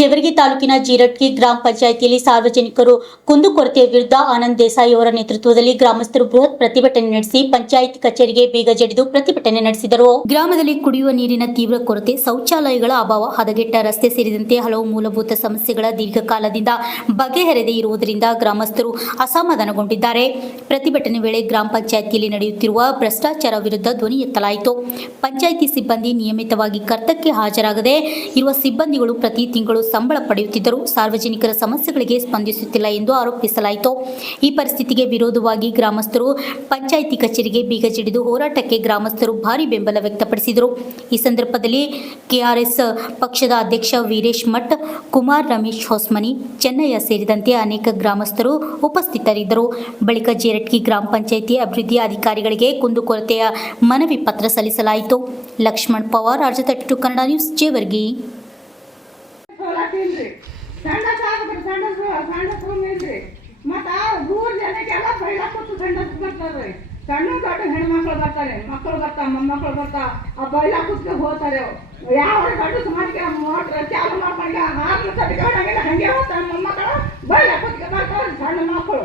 ಜೇವರ್ಗಿ ತಾಲೂಕಿನ ಜೀರಟ್ಗಿ ಗ್ರಾಮ ಪಂಚಾಯಿತಿಯಲ್ಲಿ ಸಾರ್ವಜನಿಕರು ಕುಂದುಕೊರತೆಯ ವಿರುದ್ಧ ಆನಂದ್ ದೇಸಾಯಿ ಅವರ ನೇತೃತ್ವದಲ್ಲಿ ಗ್ರಾಮಸ್ಥರು ಬೃಹತ್ ಪ್ರತಿಭಟನೆ ನಡೆಸಿ ಪಂಚಾಯಿತಿ ಕಚೇರಿಗೆ ಬೀಗ ಜಡಿದು ಪ್ರತಿಭಟನೆ ನಡೆಸಿದರು. ಗ್ರಾಮದಲ್ಲಿ ಕುಡಿಯುವ ನೀರಿನ ತೀವ್ರ ಕೊರತೆ, ಶೌಚಾಲಯಗಳ ಅಭಾವ, ಹದಗೆಟ್ಟ ರಸ್ತೆ ಸೇರಿದಂತೆ ಹಲವು ಮೂಲಭೂತ ಸಮಸ್ಯೆಗಳ ದೀರ್ಘಕಾಲದಿಂದ ಬಗೆಹರಿದೇ ಇರುವುದರಿಂದ ಗ್ರಾಮಸ್ಥರು ಅಸಮಾಧಾನಗೊಂಡಿದ್ದಾರೆ. ಪ್ರತಿಭಟನೆ ವೇಳೆ ಗ್ರಾಮ ಪಂಚಾಯಿತಿಯಲ್ಲಿ ನಡೆಯುತ್ತಿರುವ ಭ್ರಷ್ಟಾಚಾರ ವಿರುದ್ಧ ಧ್ವನಿ ಎತ್ತಲಾಯಿತು. ಪಂಚಾಯಿತಿ ಸಿಬ್ಬಂದಿ ನಿಯಮಿತವಾಗಿ ಕರ್ತವ್ಯಕ್ಕೆ ಹಾಜರಾಗದೆ ಇರುವ ಸಿಬ್ಬಂದಿಗಳು ಪ್ರತಿ ತಿಂಗಳು ಸಂಬಳ ಪಡೆಯುತ್ತಿದ್ದರೂ ಸಾರ್ವಜನಿಕರ ಸಮಸ್ಯೆಗಳಿಗೆ ಸ್ಪಂದಿಸುತ್ತಿಲ್ಲ ಎಂದು ಆರೋಪಿಸಲಾಯಿತು. ಈ ಪರಿಸ್ಥಿತಿಗೆ ವಿರೋಧವಾಗಿ ಗ್ರಾಮಸ್ಥರು ಪಂಚಾಯಿತಿ ಕಚೇರಿಗೆ ಬೀಗ ಜಡಿದು ಹೋರಾಟಕ್ಕೆ ಗ್ರಾಮಸ್ಥರು ಭಾರಿ ಬೆಂಬಲ ವ್ಯಕ್ತಪಡಿಸಿದರು. ಈ ಸಂದರ್ಭದಲ್ಲಿ ಕೆಆರ್ಎಸ್ ಪಕ್ಷದ ಅಧ್ಯಕ್ಷ ವೀರೇಶ್ ಮಠ್, ಕುಮಾರ್, ರಮೇಶ್ ಹೊಸ್ಮನಿ, ಚೆನ್ನಯ್ಯ ಸೇರಿದಂತೆ ಅನೇಕ ಗ್ರಾಮಸ್ಥರು ಉಪಸ್ಥಿತರಿದ್ದರು. ಬಳಿಕ ಜೇರಟ್ಗಿ ಗ್ರಾಮ ಪಂಚಾಯಿತಿ ಅಭಿವೃದ್ಧಿ ಅಧಿಕಾರಿಗಳಿಗೆ ಕುಂದುಕೊರತೆಯ ಮನವಿ ಪತ್ರ ಸಲ್ಲಿಸಲಾಯಿತು. ಲಕ್ಷ್ಮಣ್ ಪವಾರ್, ಅರ್ಜತಟ್ಟು ಕನ್ನಡ ನ್ಯೂಸ್, ಜೇವರ್ಗಿ. ಸಣ್ಣ ದೊಡ್ಡ ಹೆಣ್ಮಕ್ಳು ಬರ್ತಾರೆ, ಮಕ್ಕಳು ಬರ್ತಾ ಮೊಮ್ಮಕ್ಕಳು ಬರ್ತಾ ಆ ಬೈಲ ಕುತ್ಕೊಂಡು ಹೋಗ್ತಾರೆ. ಯಾವ ಗಂಡು ಸುಮಾರಿಗೆ ಮೋಟ್ರ್ ಚಾಲು ಮಾಡ್ಕೊಂಡು ಹಾಲು ತಡ್ಕೊಂಡಾಗೆಲ್ಲ ಹಂಗೆ ಹೋಗ್ತಾರೆ. ಮೊಮ್ಮಕ್ಕಳು ಬೈಲ ಕುತ್ಕೊಂಡು ಬರ್ತಾರೆ, ಸಣ್ಣ ಮಕ್ಕಳು.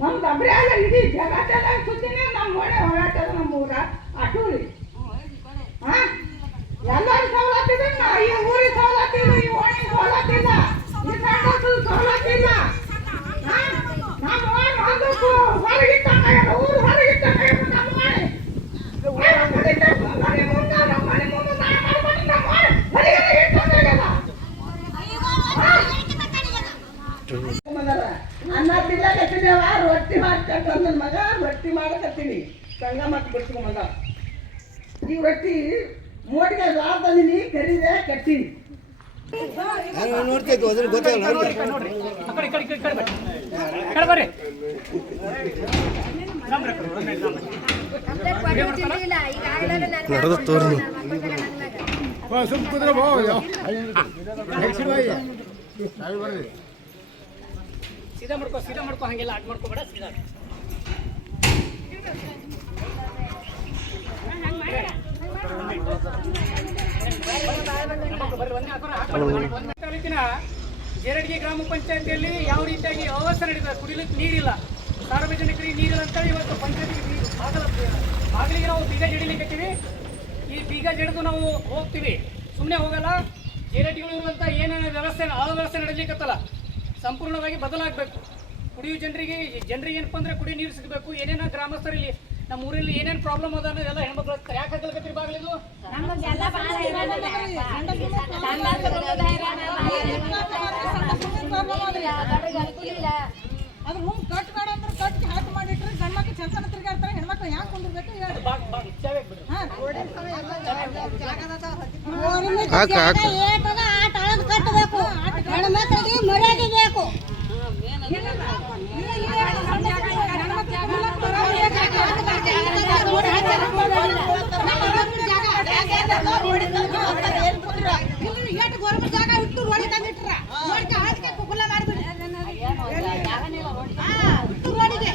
ನಮ್ದು ಅಭ್ಯಾಸ ಇಡೀ ಜಗತ್ತೆಲ್ಲ ಸುದ್ದಿನೇ ನಮ್ಮ ಓಣೆ ಹೋರಾಟದ ನಮ್ಮ ಊರ ಅಟೂರಿ. ಎಲ್ಲರೂ ಸವಲತ್ತಿದೆ, ಈ ಊರಿಗೆ ಸವಲತ್ತಿಲ್ಲ, ಈ ಓಣಿಗೆ ಸವಲತ್ತಿಲ್ಲ, ಈ ಸಣ್ಣ ಸವಲತ್ತಿಲ್ಲ. ನಮ್ಮ ಓಣೆ ಅದಕ್ಕೂ ಹೊರಗಿಟ್ಟಂಗ ಊರು ಹೊರಗಿಟ್ಟಂಗ ನಮ್ಮ ಓಣೆ ಅನ್ನ ತಿನ್ನಕತ್ತೀನಿವ, ರೊಟ್ಟಿ ಮಾಡ್ಕೊಂಡ ನನ್ನ ಮಗ ರೊಟ್ಟಿ ಮಾಡಕತ್ತೀನಿ. ಸಂಘ ಮಕ್ಕ ಬಿಡ್ತೀನಿ ಮಗ. ಈ ರೊಟ್ಟಿ ಮೋಟಿಗೆ ಲಾಭ ತಂದಿನಿ, ಕರೀದೆ ಕಟ್ತೀನಿ. ನೋಡ್ತೈತಿ ಅದ್ರ ಗೊತ್ತಾಗಲ್ಲ. ಸೀದಾ ಮಾಡ್ಕೊ ಹಂಗೆಲ್ಲ ಆಟ ಮಾಡ್ಕೋಬೇಡ. ಸೀದಾ ತಾಲೂಕಿನ ಜೇರಟ್ಗಿ ಗ್ರಾಮ ಪಂಚಾಯತಿಯಲ್ಲಿ ಯಾವ ರೀತಿಯಾಗಿ ಅವ್ಯವಸ್ಥೆ ನಡೀತದೆ. ಕುಡಿಲಿಕ್ಕೆ ನೀರಿಲ್ಲ, ಸಾರ್ವಜನಿಕರಿಗೆ ನೀರಿಲ್ಲ ಅಂತೇಳಿ ಇವತ್ತು ಪಂಚಾಯತಿಗೆ ನೀರು ಬಾಗಿಲಿಗೆ ನಾವು ಬೀಗ ಜಡಿಲಿಕ್ಕೆ. ಈ ಬೀಗ ಜಡಿದು ನಾವು ಹೋಗ್ತೀವಿ, ಸುಮ್ಮನೆ ಹೋಗಲ್ಲ. ಜೇರಟ್ಗಿಗಳು ಇರುವಂಥ ಏನೇನು ವ್ಯವಸ್ಥೆ ಅವ್ಯವಸ್ಥೆ ನಡೀಲಿಕ್ಕತ್ತಲ್ಲ ಸಂಪೂರ್ಣವಾಗಿ ಬದಲಾಗಬೇಕು. ಕುಡಿಯುವ ಜನರಿಗೆ ಏನಪ್ಪ ಅಂದರೆ ಕುಡಿಯೋ ನೀರು ಸಿಗಬೇಕು. ಏನೇನೋ ಗ್ರಾಮಸ್ಥರಲ್ಲಿ ನಮ್ಮ ಊರಲ್ಲಿ ಏನೇನು ಪ್ರಾಬ್ಲಮ್ ಅದ ಅನ್ನೋದೆಲ್ಲ ಹೆಣ್ಮಕ್ಳು ಯಾಕೆ ಹಾಕಲ್ಕತ್ರಿ ಬಾಗಿಲಿದು? ಅದು ಮುಂದೆ ಕಟ್ಬೇಡ ಅಂದ್ರೆ ಕಟ್ಟಿ ಹಾಕಿ ಮಾಡಿಟ್ರೆ ಗಂಡ್ಮಕ್ಳು ಚಂತನ ತಿರ್ಗಾಡ್ತಾರೆ, ಹೆಣ್ಮಕ್ಳು ಯಾಕೆ ಕುಂದಿರ್ಬೇಕು? ಕಟ್ಟಬೇಕು, ಹೆಣ್ಮಕ್ಳಿಗೆ ಮರ್ಯಾದೆ ಬೇಕು. ಗೌರ್ಮೆಂಟ್ ಜಾಗ ಇಟ್ಟು ರೋಡಿ ತಂದಿಟ್ರ ಕುಲ್ಲ ಮಾಡಿಬಿಡಿ ರೋಡಿಗೆ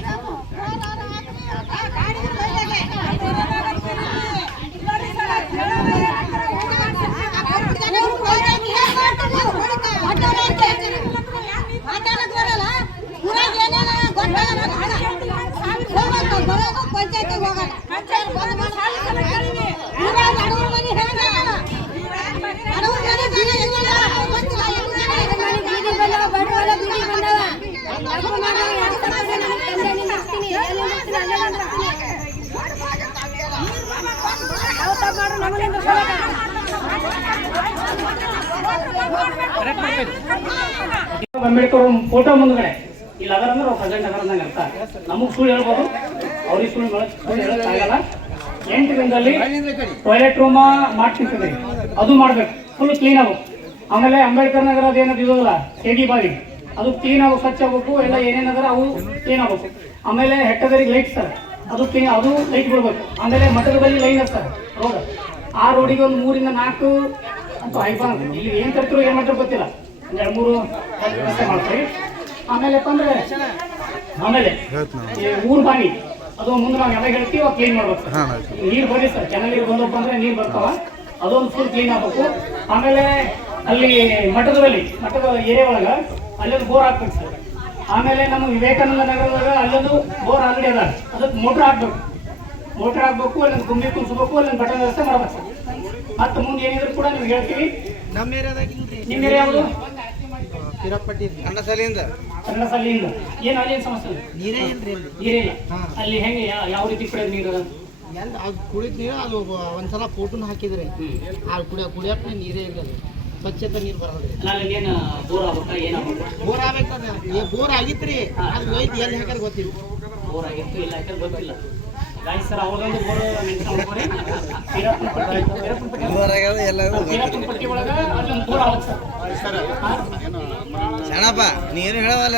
ಪಂಚಾಯತಿಗೆ ಹೋಗಲ್ಲ. ಅಂಬೇಡ್ಕರ್ ಫೋಟೋ ಮುಂದ್ಗಡೆ ಇಲ್ಲ ಅದರಂದ್ರೆ ಅವ್ರು ಪ್ರೆಸೆಂಟ್ ಅದರಂದಂಗೆ ಅರ್ಥ. ನಮಗೆ ಸುಳ್ಳು ಹೇಳ್ಬೋದು, ಅವ್ರಿಗೆ ಸುಳ್ಳು ಹೇಳೋಕ್ಕಾಗಲ್ಲ. 8 ದಿನದಲ್ಲಿ ಟಾಯ್ಲೆಟ್ ರೂಮ ಮಾಡ್ತಿರ್ತೀವಿ, ಅದು ಮಾಡ್ಬೇಕು, ಫುಲ್ ಕ್ಲೀನ್ ಆಗ್ಬೇಕು. ಆಮೇಲೆ ಅಂಬೇಡ್ಕರ್ ನಗರ ಅದೇನದು ಇರೋದಿಲ್ಲ ಸೇಗಿ ಬಾವಿ, ಅದು ಕ್ಲೀನ್ ಆಗಬೇಕು, ಸ್ವಚ್ಛ ಆಗಬೇಕು. ಎಲ್ಲ ಏನೇನದರ ಅವು ಕ್ಲೀನ್ ಆಗಬೇಕು. ಆಮೇಲೆ ಹೆಟ್ಟದರಿಗೆ ಲೈಟ್ ಸರ್, ಅದು ಕ್ಲೀನ್, ಅದು ಲೈಟ್ ಬಿಡ್ಬೇಕು. ಆಮೇಲೆ ಮಠದಲ್ಲಿ ಲೈನ್ ಸರ್ ರೋಡ್, ಆ ರೋಡಿಗೆ ಒಂದು 3 ಇಂದ 4 ಅಂತ ಹೈಫಾ ಇಲ್ಲಿ ಏನು ತರ್ತಿರೋ ಏನು ಮಾಡ್ತಾರೆ ಗೊತ್ತಿಲ್ಲ, 2-3 ವ್ಯವಸ್ಥೆ ಮಾಡ್ತೀವಿ. ಆಮೇಲೆಪ್ಪ ಅಂದ್ರೆ ಆಮೇಲೆ ಊರು ಬಾವಿ ಅದು ಮುಂದೆ ನಾವು ಯಾವಾಗ ಹೇಳ್ತೀವಿ ಅವಾಗ ಕ್ಲೀನ್ ಮಾಡ್ಬೇಕು. ನೀರು ಬರ್ರಿ ಸರ್, ಕೆನಲ್ ನೀರು ಬಂದಪ್ಪ ಅಂದ್ರೆ ನೀರು ಬರ್ತಾವ, ಅದೊಂದು ಫುಲ್ ಕ್ಲೀನ್ ಆಗ್ಬೇಕು. ಆಮೇಲೆ ಅಲ್ಲಿ ಮಠದ ಏರಿಯಾ ಒಳಗೆ ಅಲ್ಲೊಂದು ಬೋರ್ ಹಾಕ್ಬೇಕು ಸರ್. ಆಮೇಲೆ ನಮ್ಮ ವಿವೇಕಾನಂದ ನಗರದಾಗ ಅಲ್ಲೊಂದು ಬೋರ್ ಆಲ್ರೆಡಿ ಅದ, ಅದಕ್ಕೆ ಮೋಟ್ರ್ ಹಾಕ್ಬೇಕು, ಅಲ್ಲೊಂದು ಗುಂಬಿ ಕುಣಿಸ್ಬೇಕು, ಅಲ್ಲೊಂದು ಬಟನ್ ವ್ಯವಸ್ಥೆ ಮಾಡ್ಬೇಕು ಸರ್. ಮತ್ತೆ ಮುಂದೆ ಏನಿದ್ರು ಕೂಡ ನಿಮ್ಗೆ ಹೇಳ್ತೀವಿ. ನಮ್ಮ ಏರಿಯಾದಾಗ ನಿಮ್ಮ ಏರಿಯಾ ಯಾವುದು? ಕನ್ನಡಸಾಲಿಯಿಂದ ಏನು ಅಲ್ಲೇನು ಸಮಸ್ಯೆ ಇಲ್ಲ? ನೀರೇ ಇಲ್ರಿ ಅಲ್ಲಿ. ನೀರೇ ಇಲ್ಲ. ಅಲ್ಲಿ ಹೆಂಗೆ ಯಾವ ರೀತಿ ಕುಡಿಯೋದು ನೀರು ಅದ? ಎಲ್ಲ ಅದು ಕುಡಿದ ನೀರು ಅದು ಒಂದ್ಸಲ ಫೋಟೋನ ಹಾಕಿದ್ರೆ ಅದು ಕುಡಿಯಕ್ಕೆ ನೀರೇ ಇಲ್ಲ, ಸ್ವಚ್ಛತೆ ನೀರು ಬರೋದು. ನಾನು ಏನು ಬೋರ್ ಆಗ್ಬೇಕಾ ಏನಾಗ್ಬೇಕು? ಬೋರ್ ಆಗ್ಬೇಕಂದ್ರೆ ಬೋರ್ ಆಗಿತ್ರಿ, ಅದು ಹೋಯ್ತು ಎಲ್ಲಿ ಹಾಕೋದು ಗೊತ್ತಿಲ್ಲ. ಬೋರ್ ಆಗಿತ್ತು ಇಲ್ಲ ಯಾಕಂದ್ರೆ ಗೊತ್ತಿಲ್ಲ. ಗಾಯ ಸರ್ ಅವ್ರದೊಂದು ಬೋರ್ ಮೆನ್ಷನ್ ಮಾಡ್ಕೊಡಿ. ಪಟ್ಟಿ ಒಳಗೆ ಅಲ್ಲೊಂದು ಬೋರ್ ಆಗುತ್ತೆ ಸರ್. ಶರಣಪ್ಪ ನೀನು ಹೇಳವಲ್ಲ,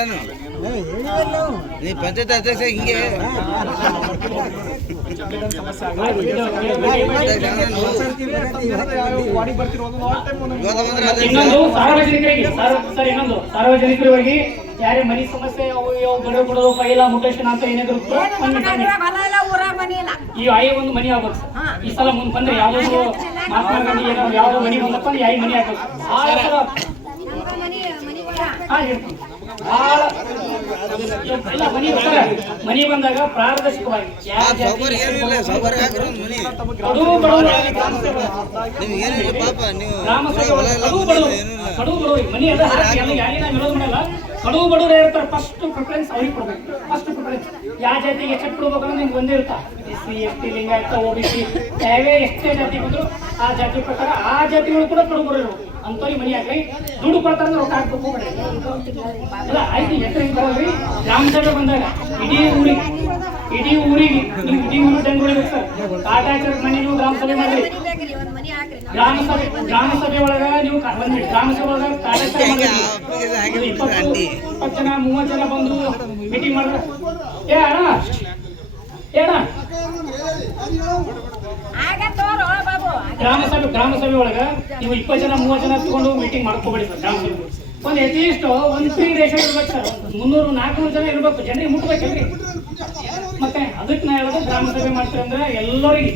ನೀ ಪಂಚಾಯತ್ ಅಧ್ಯಕ್ಷ ಹಿಂಗೆ ಇನ್ನೊಂದು ಸಾರ್ವಜನಿಕರಿಗೆ ಯಾರೇ ಮನಿ ಸಮಸ್ಯೆ ಗಡುವು ಕೊಡೋದು ಫೈಲ ಮುಟೇಶನ್ ಅಂತ ಏನಾದ್ರು ಈ ಆಯಿ ಒಂದು ಮನಿ ಆಗ್ಬೇಕು ಸರ್. ಈ ಸಲ ಮುಂದೆ ಬಂದ್ರೆ ಯಾವ್ದು ಮಹಾತ್ಮ ಗಾಂಧಿ ಏನಾದ್ರು ಯಾವ್ದು ಮನಿ ಬಂದಪ್ಪ ಅಂದ್ರೆ ಆಯಿ ಮನಿ ಆಗ್ಬೇಕು. ಮನಿ ಬಂದಾಗ ಪಾರದರ್ಶಕವಾಗಿ ಕಡುವು ಬಡವರು ಇರ್ತಾರೆ, ಫಸ್ಟ್ ಪ್ರಿಫರೆನ್ಸ್ ಅವ್ರಿಗೆ ಕೊಡ್ಬೇಕು. ಫಸ್ಟ್ ಪ್ರಿಫರೆನ್ಸ್ ಯಾವ ಜಾತಿಗೆ ಎಚ್ಚೆಟ್ ಕೊಡ್ಬೇಕಂದ್ರೆ ನಿಮ್ಗೆ ಒಂದೇ ಇರ್ತಾ. SC ST ಲಿಂಗಾಯತ OBC ಯಾವೇ ಎಷ್ಟೇ ಜಾತಿ ಬಂದ್ರು ಆ ಜಾತಿ ಪ್ರಕಾರ ಆ ಜಾತಿಗಳು ಕೂಡ ಕಡುವು ಬರೋರು ಅಂಥವ್ರಿಗೆ ಮನಿ ಹಾಕಿ ದುಡ್ಡು ಕೊಡ್ತಾರೆ ರೊಕ್ಕ ಹಾಕ್ಬೇಕು. ಅಲ್ಲ ಆಯ್ತು, ಹೆಸರು ಹಿಂಗೆ ಬರೋದ್ರಿ. ಗ್ರಾಮ ಸಭೆ ಬಂದಾಗ ಇಡೀ ಊರಿಗೆ ನೀವು ಇಡೀ ಊರು ಟೆಂಟ್ ಹೊಡಿಬೇಕು ಸರ್. ಕಾಟಾಚಾರ ಮನೆ ನೀವು ಗ್ರಾಮ ಸಭೆ ಮಾಡ್ರಿ. ಗ್ರಾಮ ಸಭೆ ಒಳಗ ನೀವು ಬಂದ್ರಿ. ಗ್ರಾಮ ಸಭೆ ಒಳಗ ಕಾಟಾಚಾರ ಮಾಡ್ರಿ. 20 ಜನ 30 ಜನ ಬಂದು ಮೀಟಿಂಗ್ ಮಾಡಿದ್ರೆ ಗ್ರಾಮ ಸಭೆ ಒಳಗ ನೀವು 20 ಜನ 30 ಜನ ತಗೊಂಡು ಮೀಟಿಂಗ್ ಮಾಡ್ಕೋಬೇಡಿ ಸರ್. ಗ್ರಾಮ ಸಭೆ ಒಂದು ಅಟ್ಲೀಸ್ಟ್ ಒಂದು ಫ್ರೀ ರೇಷನ್ ಇರ್ಬೇಕು ಸರ್. 300-400 ಜನ ಇರ್ಬೇಕು, ಜನರಿಗೆ ಮುಟ್ಬೇಕಲ್ರಿ. ಮತ್ತೆ ಅದಕ್ಕೆ ನಾ ಹೇಳೋದು, ಗ್ರಾಮ ಸಭೆ ಮಾಡ್ತೀರಿ ಅಂದ್ರೆ ಎಲ್ಲರಿಗೆ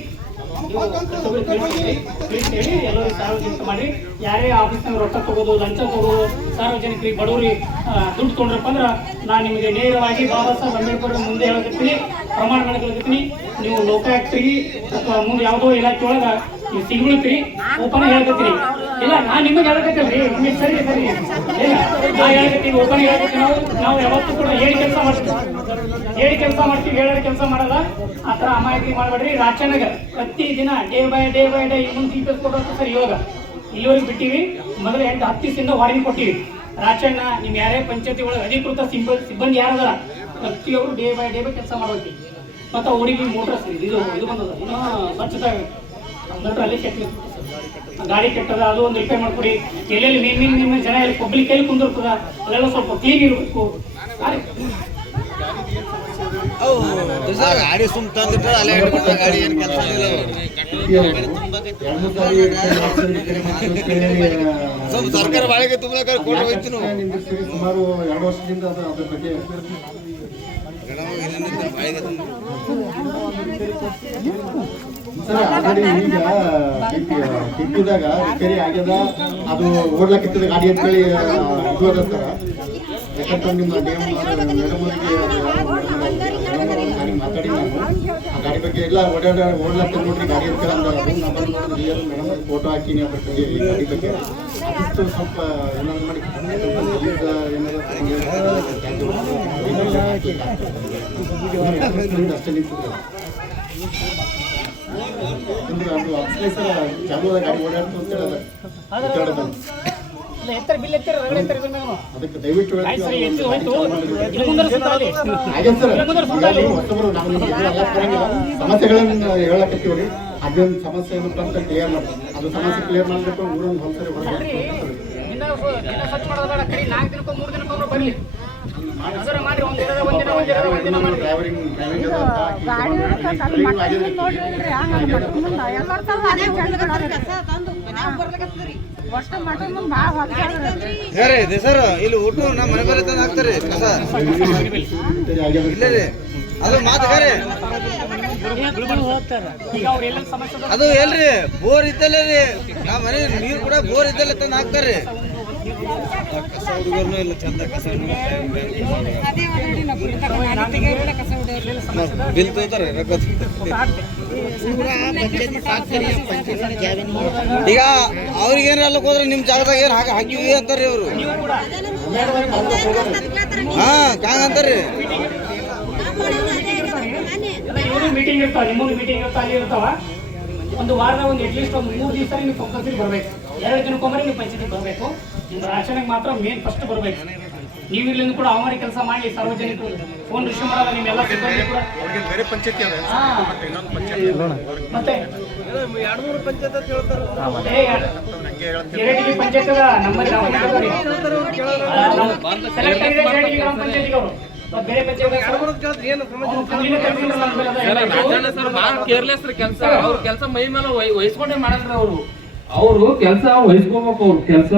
ತಿಳಿಸ್ತೇವೆ. ಎಲ್ಲರೂ ಸಾರ್ವಜನಿಕ ಮಾಡಿ. ಯಾರೇ ಆಫೀಸ್ನಾಗ ರೊಕ್ಕ ತಗೋದು, ಲಂಚ ತಗೋದು, ಸಾರ್ವಜನಿಕರಿಗೆ ಬಡವರಿಗೆ ದುಡ್ಡು ತೊಗೊಂಡ್ರಪ್ಪ ಅಂದ್ರೆ ನಾನು ನಿಮಗೆ ನೇರವಾಗಿ ಬಾಬಾ ಸಾಹೇಬ್ ಅಂಬೇಡ್ಕರ್ ಮುಂದೆ ಹೇಳಕತ್ತೀನಿ, ಪ್ರಮಾಣ ಮಾಡಕತ್ತೀನಿ. ನೀವು ಲೋಕಾಯುಕ್ತರಿಗೆ ಅಥವಾ ಮುಂದೆ ಯಾವುದೋ ಇಲಾಖೆ ಒಳಗೆ ನೀವು ಸಿಗ್ಬಿಡ್ತೀರಿ, ಓಪನ್ ಹೇಳ್ಕತ್ತೀನಿ. ಇಲ್ಲ ನಾನು ನಿಮಗೆ ಹೇಳಕತ್ತೀವಿ, ನಿಮಗೆ ಸರಿ ಇಲ್ಲ ನಾ ಹೇಳ್ಕತ್ತೀವಿ, ಓಪನ್ ಹೇಳ್ಕತ್ತೀನಿ. ನಾವು ಯಾವತ್ತೂ ಕೂಡ ಹೇಳಿ ಕೆಲಸ ಮಾಡ್ತೀವಿ, ಹೇಳೋದು ಕೆಲಸ ಮಾಡಲ್ಲ. ಆ ಥರ ಅಮಾಯಕಿ ಮಾಡಬೇಡ್ರಿ. ರಾಚನಗ ಪ್ರತಿ ದಿನ ಡೇ ಬೈ ಡೇ ಇನ್ನೊಂದು GPS ಕೊಡೋದು ಸರ್. ಇವಾಗ ಇಲ್ಲಿವರೆಗೆ ಬಿಟ್ಟಿವಿ. ಮೊದಲು 8-10 ದಿವಸದಿಂದ ವಾರ್ನಿಂಗ್ ಕೊಟ್ಟಿವಿ. ರಾಚಣ್ಣ ನಿಮ್ಮ ಯಾರೇ ಪಂಚಾಯತಿ ಒಳಗೆ ಅಧಿಕೃತ ಸಿಬ್ಬಂದಿ ಯಾರದಾರ ಪ್ರತಿಯೊಬ್ಬರು ಡೇ ಬೈ ಕೆಲಸ ಮಾಡೋಕೆ. ಮತ್ತು ಅವರಿಗೆ ಮೋಟ್ರ್ ಇದು ಬಂದದ, ಇನ್ನೂ ಸ್ವಚ್ಛತೆ ಮೋಟ್ರ್ ಅಲ್ಲಿ ಕೆಟ್ಟ ಗಾಡಿ ಕೆಟ್ಟದ, ಅದು ಒಂದು ರಿಪೇರ್ ಮಾಡ್ಕೊಡಿ. ಎಲ್ಲೆಲ್ಲಿ ನಿಮ್ಮ ಜನ ಎಲ್ಲಿ ಪಬ್ಲಿಕ್ ಎಲ್ಲಿ ಕುಂದಿರ್ತದ ಅಲ್ಲೆಲ್ಲ ಸ್ವಲ್ಪ ಕ್ಲೀನ್ ಇರಬೇಕು. ಗಾಡಿ ಸುಮ್ ತಂದಿಟ್ರೆ ಅಲ್ಲೇ ಇಟ್ಬಿಟ್ರೆ ಗಾಡಿ ಏನು ಕೆಲಸ ಇಲ್ಲ. ಸ್ವಲ್ಪ ಸರ್ಕಾರ ಬಾಳಿಗೆ ತುಂಬಲಕ್ಕ ಕೊಟ್ಟು ಹೋಯ್ತು. ಸುಮಾರು 2 ವರ್ಷದಿಂದ ಅದ್ರ ಬಗ್ಗೆ ಸರ್ ಆಲ್ರೆಡಿ ಈಗ ಟಿಪ್ಪುದಾಗ ರಿಪೇರಿ ಆಗ್ಯದ, ಅದು ಓಡ್ಲಕ್ಕಿರ್ತದೆ ಗಾಡಿ ಅಂತೇಳಿ ಇದು ಅದ ಸರ್. ಯಾಕಂದ್ರೆ ನಿಮ್ಮ ಮೇಡಮ್ಗೆ ಮಾತಾಡಿ ನಾನು ಆ ಗಾಡಿ ಬಗ್ಗೆ ಎಲ್ಲ ಓಡ್ಲಕ್ಕ ನೋಡ್ರಿ ಗಾಡಿ ಅಂತ ಮೇಡಮ್ ಫೋಟೋ ಹಾಕಿನಿ ಅದ್ರ ಬಗ್ಗೆ ಈ ಗಾಡಿ ಬಗ್ಗೆ ಅದಿಷ್ಟು ಸ್ವಲ್ಪ ಏನಾದ್ರು ಮಾಡಿ ಅಷ್ಟೇ ನಿಂತಿದ್ರು. ಯಾಕಂದ್ರೆ ಅದು ಅಷ್ಟೇ ಸರ್ ಚಾಲು ಗಾಡಿ ಓಡಾಡ್ತು ಅಂತ ಹೇಳೋದು. ಅದಕ್ಕೆ ದಯವಿಟ್ಟು ಹಾಗೆ ಸರ್ ಸಮಸ್ಯೆಗಳನ್ನು ಹೇಳಕತ್ತೀವ್ರಿ. ಅದೊಂದು ಸಮಸ್ಯೆ ಏನಪ್ಪ ಅಂತ ಕ್ಲಿಯರ್ ಮಾಡಿ, ಅದು ಸಮಸ್ಯೆ ಕ್ಲಿಯರ್ ಮಾಡಬೇಕು. ಊರೊಂದು ಹೊಲಸರಿ ಸರ್ ಇಲ್ಲಿ ಊಟ ನಮ್ಮ ಮನೆ ಬರೀ ತಂದು ಹಾಕ್ತಾರೆ ಕಸ ಇಲ್ಲ ರೀ. ಅದು ಮಾತು ಈಗ ಅವ್ರು ಎಲ್ಲ ಸಮಸ್ಯೆ ಅದ? ಅದು ಎಲ್ರಿ ಬೋರ್ ಇದ್ದಲ್ಲ ರೀ ನಾ ಮನೆ ನೀರು ಕೂಡ ಬೋರ್ ಇದ್ದಲ್ಲ ತಂದು ಹಾಕ್ತಾರ್ರಿ ಕಸ ಹುಡುಗರ್ನು ಇಲ್ಲ ಚಂದ ಕಸ ಬಿಲ್ ತಗೋತಾರೆ ಈಗ ಅವ್ರಿಗೆ ಏನಾರ ಅಲ್ಲಕ್ ಹೋದ್ರೆ ನಿಮ್ ಜಾಗದಾಗ ಏನ್ ಹಾಕಿವಿ ಅಂತಾರ್ರಿ ಅವ್ರು ಹಾ ಕಾಂಗ್ ಅಂತಾರ್ರಿ ಇವರು ಮೀಟಿಂಗ್ ಇರ್ತಾವ, ನಿಮ್ಮೊಂದು ಮೀಟಿಂಗ್ ಇರ್ತಾವ, ಅಲ್ಲಿ ಇರ್ತಾವ. ಒಂದು ವಾರದ ಒಂದು ಅಟ್ಲೀಸ್ಟ್ ಒಂದು 3 ದಿವಸ ನೀವು ಕಂಪಲ್ಸರಿ ಬರಬೇಕು. 2 ದಿನಕ್ಕೊಮ್ಮೆ ನೀವು ಪಂಚಾಯತಿಗೆ ಬರಬೇಕು. ನಿಮ್ಮ ರಾಶನಿಗೆ ಮಾತ್ರ ಮೇನ್ ಫಸ್ಟ್ ಬರಬೇಕು. ನೀವು ಇಲ್ಲಿಂದ ಕೂಡ ಅವಮಾನ ಕೆಲಸ ಮಾಡಿ ಸಾರ್ವಜನಿಕರು ಫೋನ್ ರಿಸೀವ್ ಮಾಡಲ್ಲ. ನಿಮ್ಮೆಲ್ಲ ಸಿಬ್ಬಂದಿ ಕೂಡ ಬೇರೆ ಪಂಚಾಯತಿ ಮತ್ತೆ 2-3 ಪಂಚಾಯತ್ ಅಂತ ಹೇಳ್ತಾರೆ ಎರಡಿಗೆ ಪಂಚಾಯತ್ ನಮ್ಮಲ್ಲಿ ಸೆಲೆಕ್ಟ್ ಆಗಿದೆ ಎರಡಿಗೆ ಗ್ರಾಮ ಪಂಚಾಯತಿಗೆ ಅವರು ಬೇರೆ ಕೇರ್ಲೆಸ್ ಕೆಲಸ ಅವ್ರ ಕೆಲಸ ಮೈ ಮೇಲೆ ವಹಿಸ್ಕೊಂಡೇ ಮಾಡಲ್ರಿ ಅವರು ಕೆಲಸ ವಹಿಸ್ಕೋಬೇಕು ಅವ್ರು ಕೆಲಸ